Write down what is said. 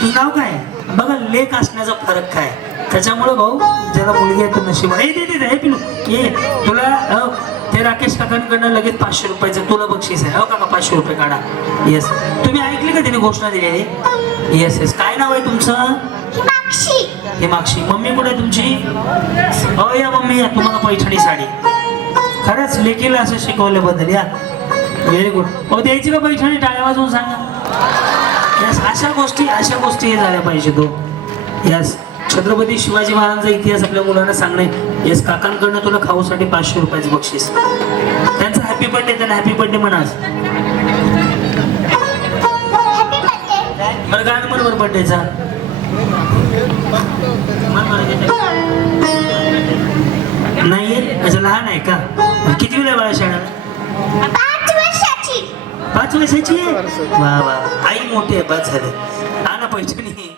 तुझं नाव काय? बघा लेख असण्याचा फरक काय. त्याच्यामुळे भाऊ ज्याला मुलगी आहे तो नशीब आहे. दे पिलू ये तुला ते राकेश काकांकडनं लगेच 500 रुपयाचं तुला बक्षीस आहे. हो काका 500 रुपये काढा. येस तुम्ही ऐकली का तिने घोषणा दिलेली? Yes yes. काय नाव आहे तुमचं? हिमाक्षी. मम्मी कुठे आहे तुमची? हो या मम्मी या तुम्हाला पैठणी साडी. खरंच लेकीला असं शिकवल्याबद्दल या व्हेरी गुड. हो द्यायची का पैठणी? टाळ्या वाजवून सांगा. यस अशा गोष्टी झाल्या पाहिजे तो. यस छत्रपती शिवाजी महाराजांचा इतिहास आपल्या मुलांना सांगणे. येस काकांकडनं तुला खाऊसाठी 500 रुपयाचं बक्षीस. त्यांचा हॅपी बर्थडे. त्यांना हॅपी बर्थडे म्हणा. बरं गाणं बरोबर बर्थडेचा नाही असं लहान आहे का? किती वेळ बाळा शाळा? 5 वर्षाची. वा वा आई मोठी आहे. बस झालं. हा ना पैठणी.